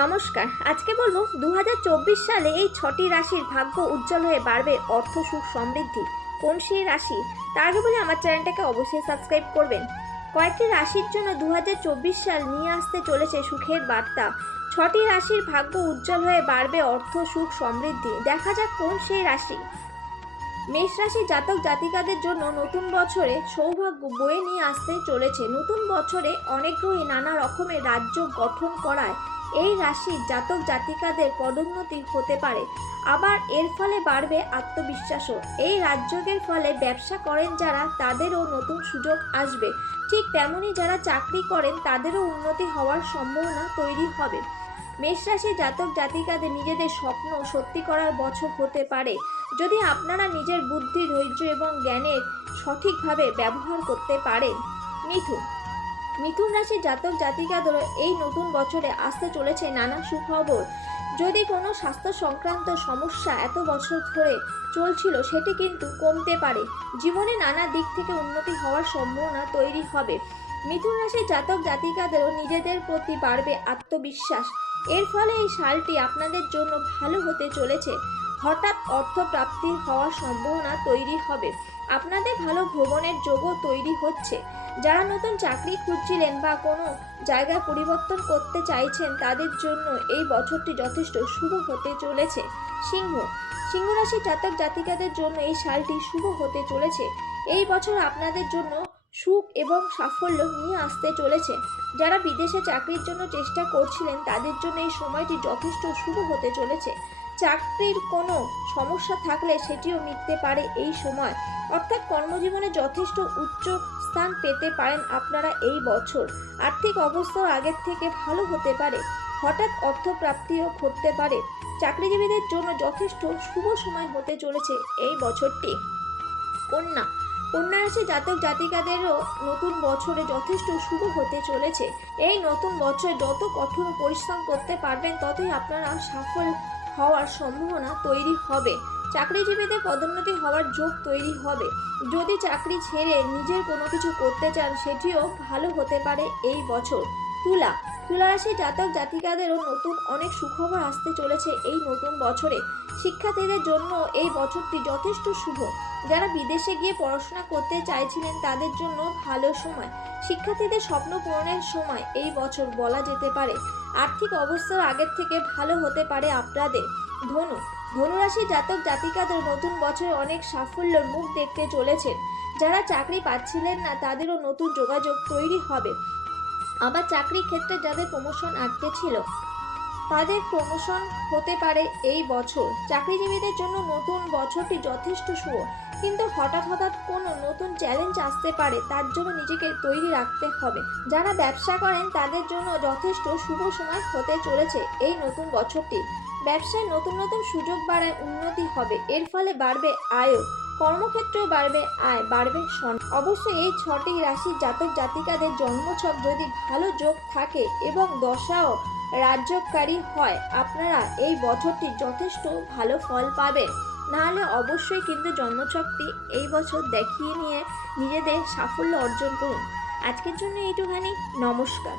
নমস্কার। আজকে বলবো 2024 সালে এই 6টি রাশির ভাগ্য উজ্জ্বল হয়ে বাড়বে অর্থ, সুখ, সমৃদ্ধি। কোন সেই রাশি? তার আগে বলে আমার চ্যানেলটাকে অবশ্যই সাবস্ক্রাইব করবেন। কয়েকটি রাশির জন্য 2024 সাল নিয়ে আসতে চলেছে সুখের বার্তা। 6টি রাশির ভাগ্য উজ্জ্বল হয়ে বাড়বে অর্থ, সুখ, সমৃদ্ধি। দেখা যাক কোন সেই রাশি। মেষ রাশি জাতক জাতিকাদের জন্য নতুন বছরে সৌভাগ্য বয়ে নিয়ে আসতে চলেছে। নতুন বছরে অনেক গ্রহই নানা রকমের রাজ্য গঠন করায় এই রাশির জাতক জাতিকাদের পদোন্নতি হতে পারে, আবার এর ফলে বাড়বে আত্মবিশ্বাসও। এই রাজযোগের ফলে ব্যবসা করেন যারা, তাদেরও নতুন সুযোগ আসবে। ঠিক তেমনি যারা চাকরি করেন তাদেরও উন্নতি হওয়ার সম্ভাবনা তৈরি হবে। মেষ রাশি জাতক জাতিকাদের নিজেদের স্বপ্ন সত্যি করার বছর হতে পারে, যদি আপনারা নিজের বুদ্ধি, ধৈর্য এবং জ্ঞানের সঠিকভাবে ব্যবহার করতে পারেন। মিথুন রাশি জাতক জাতিকাদের এই নতুন বছরে আসতে চলেছে নানা সুখবর। যদি কোনো স্বাস্থ্য সংক্রান্ত সমস্যা এত বছর ধরে চলছিল, সেটি কিন্তু কমতে পারে। জীবনে নানা দিক থেকে উন্নতি হওয়ার সম্ভাবনা তৈরি হবে। মিথুন রাশির জাতক জাতিকাদেরও নিজেদের প্রতি বাড়বে আত্মবিশ্বাস। এর ফলে এই সালটি আপনাদের জন্য ভালো হতে চলেছে। হঠাৎ অর্থপ্রাপ্তি হওয়ার সম্ভাবনা তৈরি হবে। আপনাদের ভালো ভ্রমণের যোগও তৈরি হচ্ছে। যারা নতুন চাকরি খুঁজছিলেন বা কোনো জায়গায় পরিবর্তন করতে চাইছেন, তাদের জন্য এই বছরটি যথেষ্ট শুভ হতে চলেছে। সিংহ রাশির জাতক জাতিকাদের জন্য এই সালটি শুভ হতে চলেছে। এই বছর আপনাদের জন্য সুখ এবং সাফল্য নিয়ে আসতে চলেছে। যারা বিদেশে চাকরির জন্য চেষ্টা করছিলেন, তাদের জন্য এই সময়টি যথেষ্ট শুভ হতে চলেছে। চাকরির কোনো সমস্যা থাকলে সেটিও মিটতে পারে এই সময়, অর্থাৎ কর্মজীবনে যথেষ্ট উচ্চ স্থান পেতে পারেন আপনারা এই বছর। আর্থিক অবস্থাও আগের থেকে ভালো হতে পারে। হঠাৎ অর্থপ্রাপ্তিও ঘটতে পারে। চাকরিজীবীদের জন্য যথেষ্ট শুভ সময় হতে চলেছে এই বছরটি। কন্যা রাশি জাতক জাতিকাদেরও নতুন বছরে যথেষ্ট শুভ হতে চলেছে। এই নতুন বছরে যত কঠোর পরিশ্রম করতে পারবেন, ততই আপনারা সফল হওয়ার সম্ভাবনা তৈরি হবে। চাকরিজীবীদের পদোন্নতি হওয়ার যোগ তৈরি হবে। যদি চাকরি ছেড়ে নিজের কোনো কিছু করতে চান, সেটিও ভালো হতে পারে এই বছর। তুলা রাশি জাতক জাতিকাদেরও নতুন অনেক সুখবর আসতে চলেছে এই নতুন বছরে। শিক্ষার্থীদের জন্য এই বছরটি যথেষ্ট শুভ। যারা বিদেশে গিয়ে পড়াশোনা করতে চাইছিলেন, তাদের জন্য ভালো সময়। শিক্ষার্থীদের স্বপ্ন পূরণের সময় এই বছর বলা যেতে পারে। আর্থিক অবস্থাও আগের থেকে ভালো হতে পারে আপনাদের। ধনু রাশি জাতক জাতিকাদের নতুন বছরে অনেক সাফল্যের মুখ দেখতে চলেছেন। যারা চাকরি পাচ্ছিলেন না, তাদেরও নতুন যোগাযোগ তৈরি হবে। আবার চাকরির ক্ষেত্রে যাদের প্রমোশন আটকে ছিল, তাদের প্রমোশন হতে পারে এই বছর। চাকরিজীবীদের জন্য নতুন বছরটি যথেষ্ট শুভ, কিন্তু হঠাৎ কোনো নতুন চ্যালেঞ্জ আসতে পারে, তার জন্য নিজেকে তৈরি রাখতে হবে। যারা ব্যবসা করেন, তাদের জন্য যথেষ্ট শুভ সময় হতে চলেছে এই নতুন বছরটি। ব্যবসায় নতুন সুযোগ বাড়ায়, উন্নতি হবে। এর ফলে বাড়বে আয়ও, কর্মক্ষেত্রেও বাড়বে আয়, বাড়বে সম্মান। অবশ্যই এই 6টি রাশির জাতক জাতিকাদের জন্মছক যদি ভালো যোগ থাকে এবং দশাও রাজ্যকারী হয়, আপনারা এই বছরটি যথেষ্ট ভালো ফল পাবেন। নাহলে অবশ্যই কিন্তু জন্মছকটি এই বছর দেখিয়ে নিয়ে নিজেদের সাফল্য অর্জন করুন। আজকের জন্য এইটুখানি। নমস্কার।